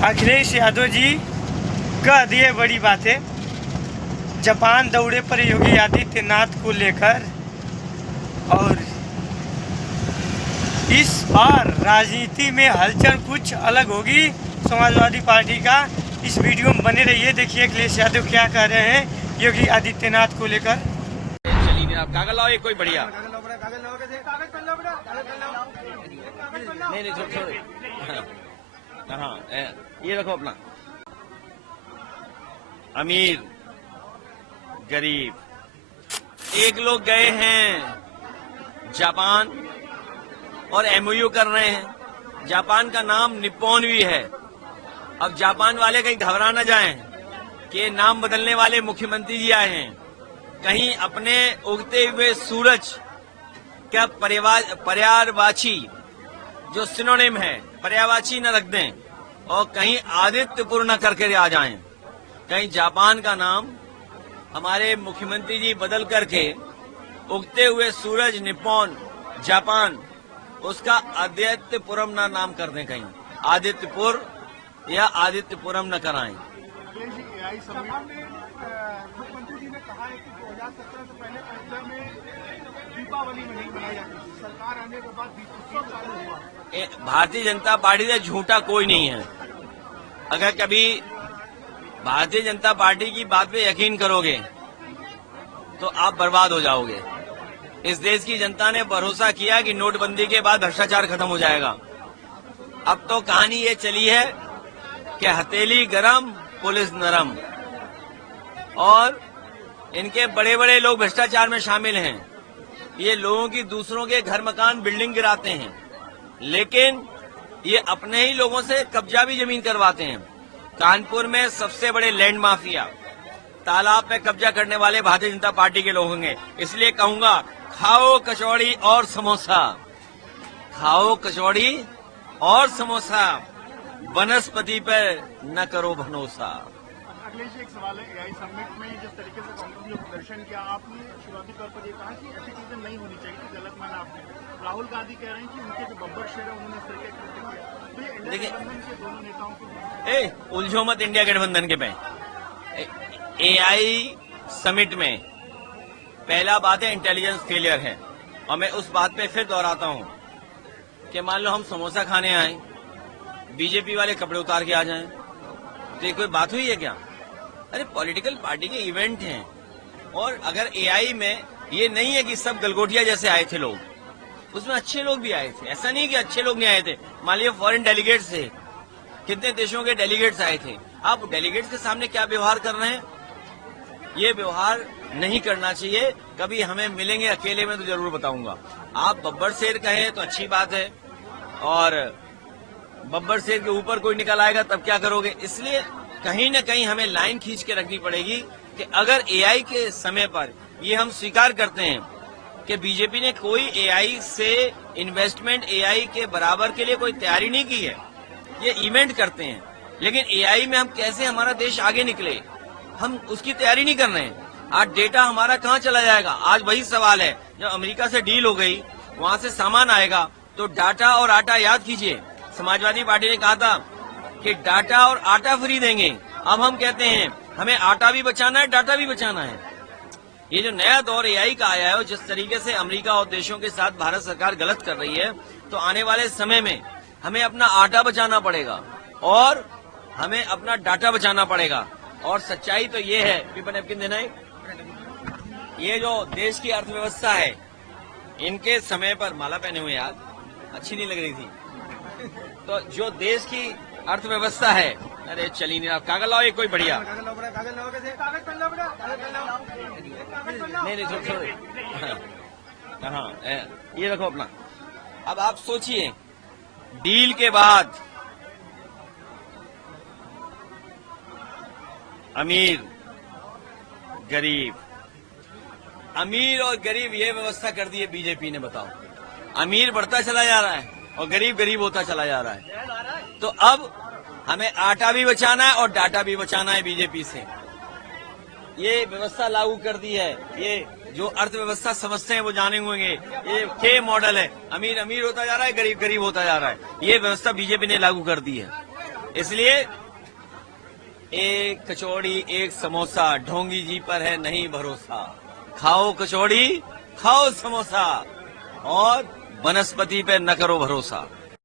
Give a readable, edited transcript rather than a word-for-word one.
अखिलेश यादव जी कह दिए बड़ी बातें। जापान दौरे पर योगी आदित्यनाथ को लेकर, और इस बार राजनीति में हलचल कुछ अलग होगी समाजवादी पार्टी का। इस वीडियो में बने रहिए, देखिए अखिलेश यादव क्या कह रहे हैं योगी आदित्यनाथ को लेकर। चलिए आप कागज लाओ, एक कोई बढ़िया नहीं छोड़ हाँ ये रखो अपना। अमीर गरीब, एक लोग गए हैं जापान और एमओयू कर रहे हैं। जापान का नाम निप्पॉन भी है। अब जापान वाले कहीं घबरा न जाएं कि नाम बदलने वाले मुख्यमंत्री जी आए हैं, कहीं अपने उगते हुए सूरज क्या पर्यायवाची जो सिनोनिम है पर्यायवाची न रख दें और कहीं आदित्यपुर न करके आ जाएं। कहीं जापान का नाम हमारे मुख्यमंत्री जी बदल करके उगते हुए सूरज निप्पॉन जापान उसका आदित्यपुरम ना नाम कर दें, कहीं आदित्यपुर या आदित्यपुरम न कराएं। मुख्यमंत्री जी ने कहा है कि 2017 से पहले अयोध्या में दीपावली में नहीं मनाई जाती थी, सरकार आने के बाद दीपोत्सव चालू हुआ। भारतीय जनता पार्टी से झूठा कोई नहीं है। अगर कभी भारतीय जनता पार्टी की बात पे यकीन करोगे तो आप बर्बाद हो जाओगे। इस देश की जनता ने भरोसा किया कि नोटबंदी के बाद भ्रष्टाचार खत्म हो जाएगा। अब तो कहानी ये चली है कि हथेली गरम पुलिस नरम, और इनके बड़े बड़े लोग भ्रष्टाचार में शामिल हैं। ये लोगों की दूसरों के घर मकान बिल्डिंग गिराते हैं, लेकिन ये अपने ही लोगों से कब्जा भी जमीन करवाते हैं। कानपुर में सबसे बड़े लैंड माफिया तालाब पे कब्जा करने वाले भारतीय जनता पार्टी के लोग होंगे। इसलिए कहूंगा, खाओ कचौड़ी और समोसा, खाओ कचौड़ी और समोसा, वनस्पति पर न करो भरोसा। अखिलेश जी, एक सवाल है, एआई समिट में जिस तरीके से कांग्रेस ने प्रदर्शन किया, आपने शुरुआती तौर पर ये कहा कि ऐसी चीजें नहीं होनी चाहिए थी, गलत माना आपने। राहुल गांधी कह रहे हैं कि उनके जो बब्बर शेर है उन्होंने इस तरीके से किया। तो ये इंडिया गठबंधन के दोनों नेताओं के उलझो मत इंडिया गठबंधन के पे। एआई समिट में पहला बात है इंटेलिजेंस फेलियर है, और मैं उस बात पे फिर दोहराता हूं कि मान लो हम समोसा खाने आए, बीजेपी वाले कपड़े उतार के आ जाएं, तो ये कोई बात हुई है क्या? अरे पॉलिटिकल पार्टी के इवेंट हैं, और अगर एआई में ये नहीं है कि सब गलगोटिया जैसे आए थे लोग, उसमें अच्छे लोग भी आए थे। ऐसा नहीं कि अच्छे लोग नहीं आए थे। मान लीजिए फॉरेन डेलीगेट्स थे, कितने देशों के डेलीगेट्स आए थे। आप डेलीगेट्स के सामने क्या व्यवहार कर रहे हैं? ये व्यवहार नहीं करना चाहिए। कभी हमें मिलेंगे अकेले में तो जरूर बताऊंगा। आप बब्बर शेर कहें तो अच्छी बात है, और बब्बर शेर के ऊपर कोई निकल आएगा तब क्या करोगे? इसलिए कहीं न कहीं हमें लाइन खींच के रखनी पड़ेगी कि अगर एआई के समय पर ये हम स्वीकार करते हैं कि बीजेपी ने कोई एआई से इन्वेस्टमेंट एआई के बराबर के लिए कोई तैयारी नहीं की है, ये इवेंट करते हैं, लेकिन एआई में हम कैसे हमारा देश आगे निकले, हम उसकी तैयारी नहीं कर रहे हैं। आज डेटा हमारा कहाँ चला जाएगा? आज वही सवाल है, जब अमेरिका से डील हो गई, वहां से सामान आएगा, तो डाटा और आटा याद कीजिए। समाजवादी पार्टी ने कहा था कि डाटा और आटा फ्री देंगे। अब हम कहते हैं हमें आटा भी बचाना है, डाटा भी बचाना है। ये जो नया दौर एआई का आया है, जिस तरीके से अमेरिका और देशों के साथ भारत सरकार गलत कर रही है, तो आने वाले समय में हमें अपना आटा बचाना पड़ेगा और हमें अपना डाटा बचाना पड़ेगा। और सच्चाई तो ये है, पीपल नैपकिन देना है, ये जो देश की अर्थव्यवस्था है, इनके समय पर माला पहने हुए यार अच्छी नहीं लग रही थी, तो जो देश की अर्थव्यवस्था है, अरे चलिए नहीं, आप कागज लाओ, एक कोई बढ़िया नहीं छोड़ हाँ ये रखो अपना। अब आप सोचिए, डील के बाद अमीर गरीब, अमीर और गरीब ये व्यवस्था कर दी है बीजेपी ने। बताओ, अमीर बढ़ता चला जा रहा है और गरीब गरीब होता चला जा रहा है। तो अब हमें आटा भी बचाना है और डाटा भी बचाना है बीजेपी से। ये व्यवस्था लागू कर दी है। ये जो अर्थव्यवस्था समझते हैं वो जाने होंगे, ये के मॉडल है, अमीर अमीर होता जा रहा है, गरीब गरीब होता जा रहा है। ये व्यवस्था बीजेपी ने लागू कर दी है। इसलिए एक कचौड़ी एक समोसा, ढोंगी जी पर है नहीं भरोसा। खाओ कचौड़ी, खाओ समोसा और वनस्पति पे न करो भरोसा।